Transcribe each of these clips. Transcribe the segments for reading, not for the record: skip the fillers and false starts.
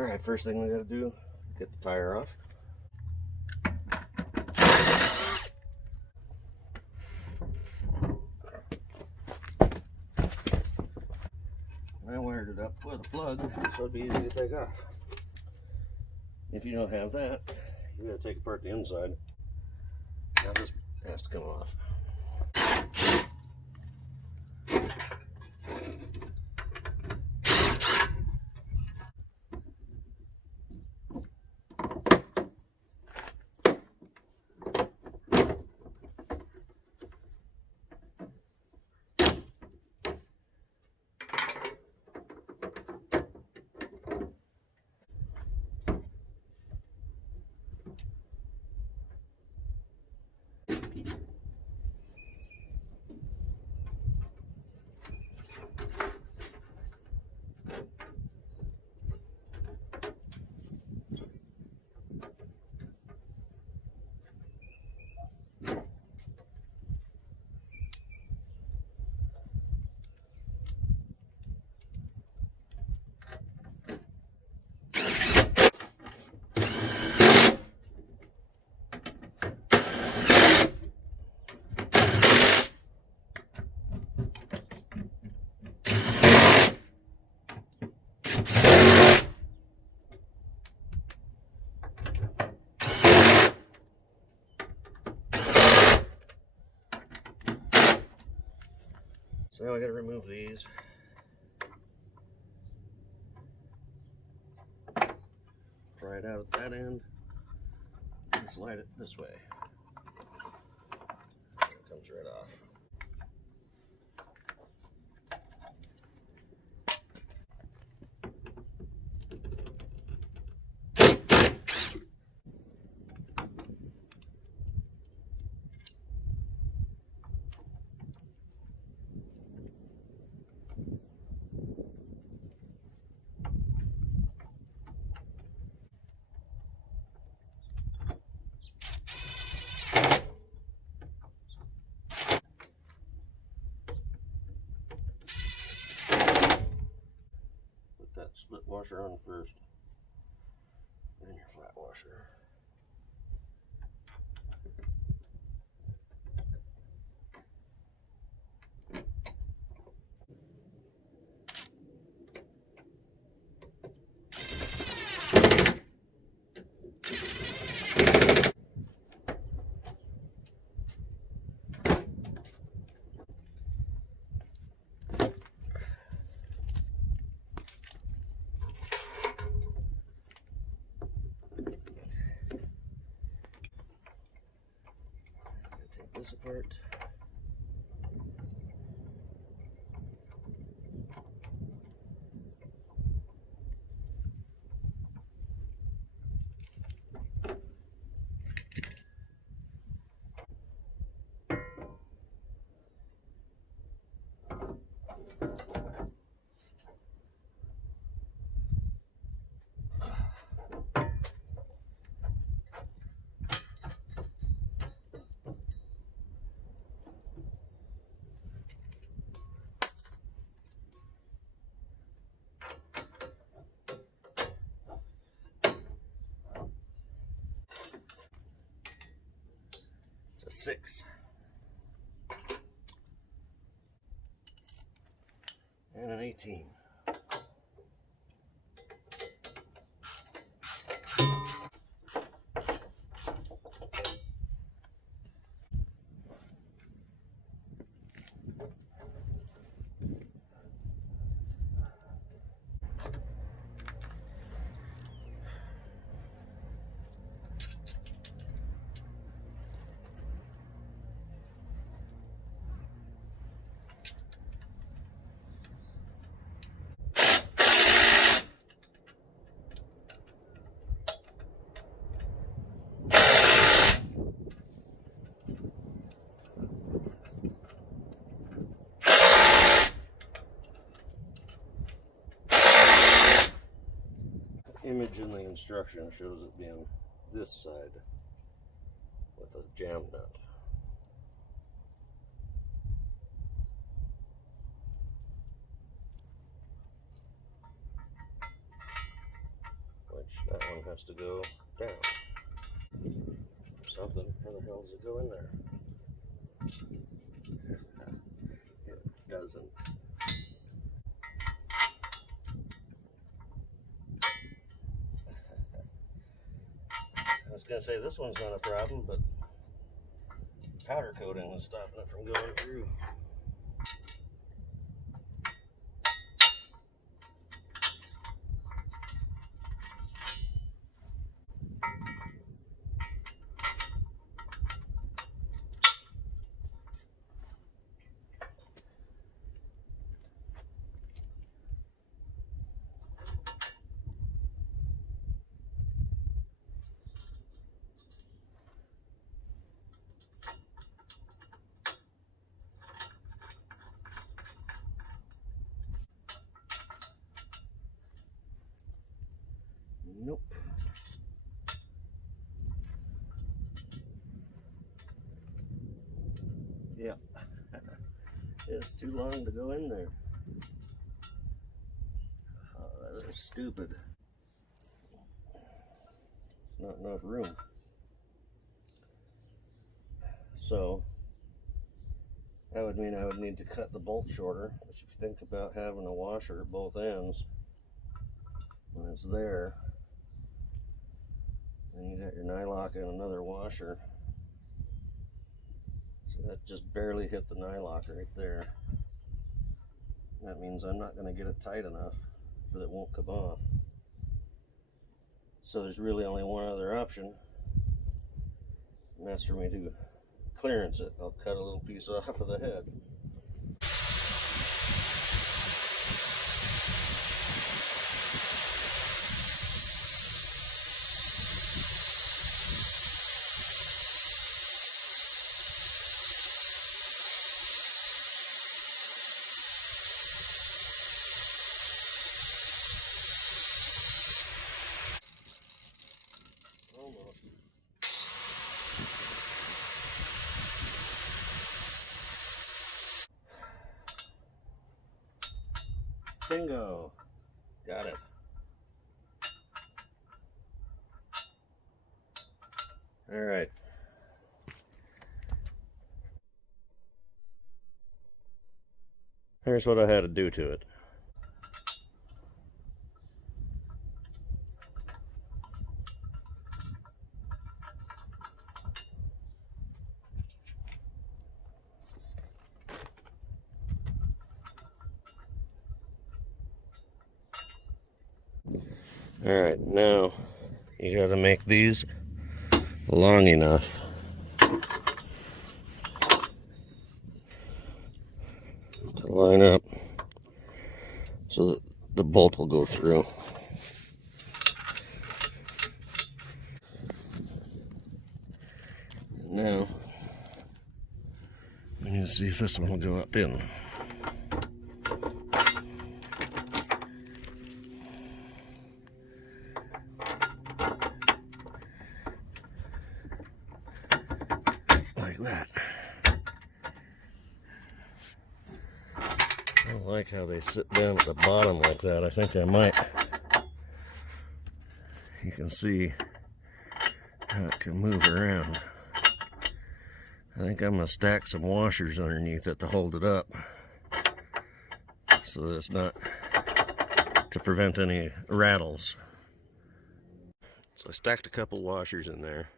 Alright, first thing we gotta do, get the tire off. I wired it up with a plug so it'd be easy to take off. If you don't have that, you gotta take apart the inside. Now this has to come off. So now I gotta remove these. Pry it out at that end and slide it this way. It comes right off. That split washer on first, then your flat washer. Take this apart. It's a 6. And an 18. Image in the instruction shows it being this side with a jam nut. has to go down. Something. How the hell does it go in there? It doesn't. I was gonna say this one's not a problem, but powder coating is stopping it from going through. Nope. Yeah. It's too long to go in there. Oh, that is stupid. It's not enough room. So that would mean I would need to cut the bolt shorter, which if you think about having a washer at both ends, when it's there, then you got your nylock and another washer. So that just barely hit the nylock right there. That means I'm not going to get it tight enough that it won't come off. So there's really only one other option, and that's for me to clearance it. I'll cut a little piece off of the head. Almost. Bingo. Got it. All right. Here's what I had to do to it. All right, now you got to make these long enough to line up so that the bolt will go through. Now we need to see if this one will go up in. Like that. I don't like how they sit down at the bottom like that. I think I might. You can see how it can move around. I think I'm going to stack some washers underneath it to hold it up so that it's not, to prevent any rattles. So I stacked a couple washers in there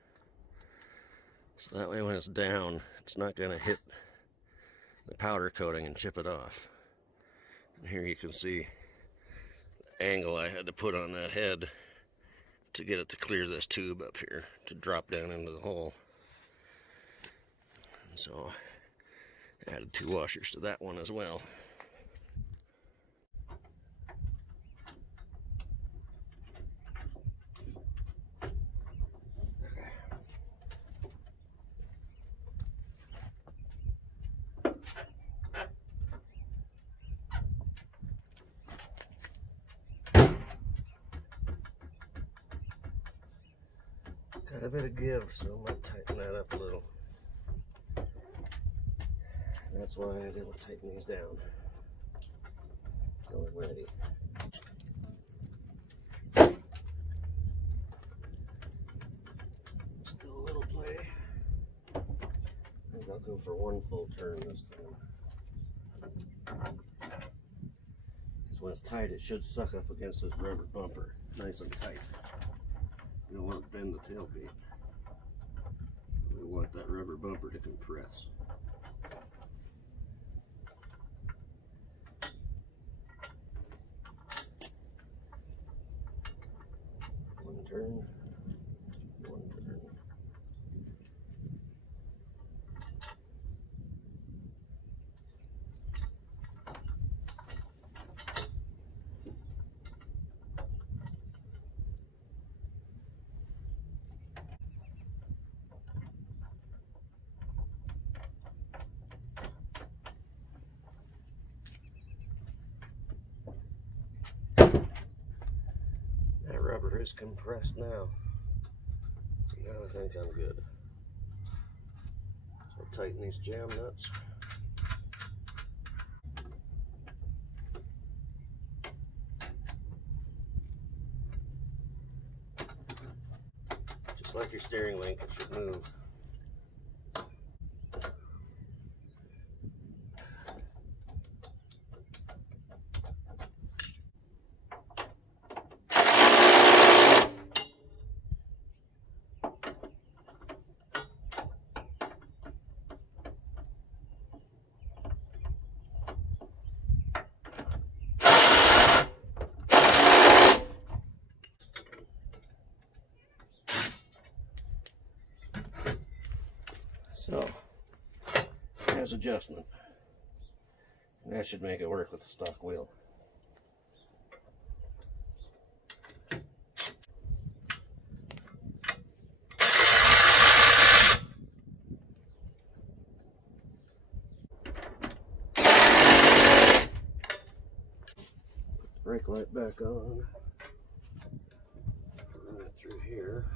so that way when it's down it's not going to hit the powder coating and chip it off. And here you can see the angle I had to put on that head to get it to clear this tube up here to drop down into the hole. And so I added 2 washers to that one as well. Got a bit of give, so I'm going to tighten that up a little. And that's why I didn't tighten these down until I'm ready. one full turn this time. So when it's tight, it should suck up against this rubber bumper, nice and tight. You don't want to bend the tailgate. We want that rubber bumper to compress. One turn, one turn. That rubber is compressed now. So now I think I'm good. So tighten these jam nuts. Just like your steering link, it should move. So, there's adjustment. And that should make it work with the stock wheel. Brake light back on. Run it through here.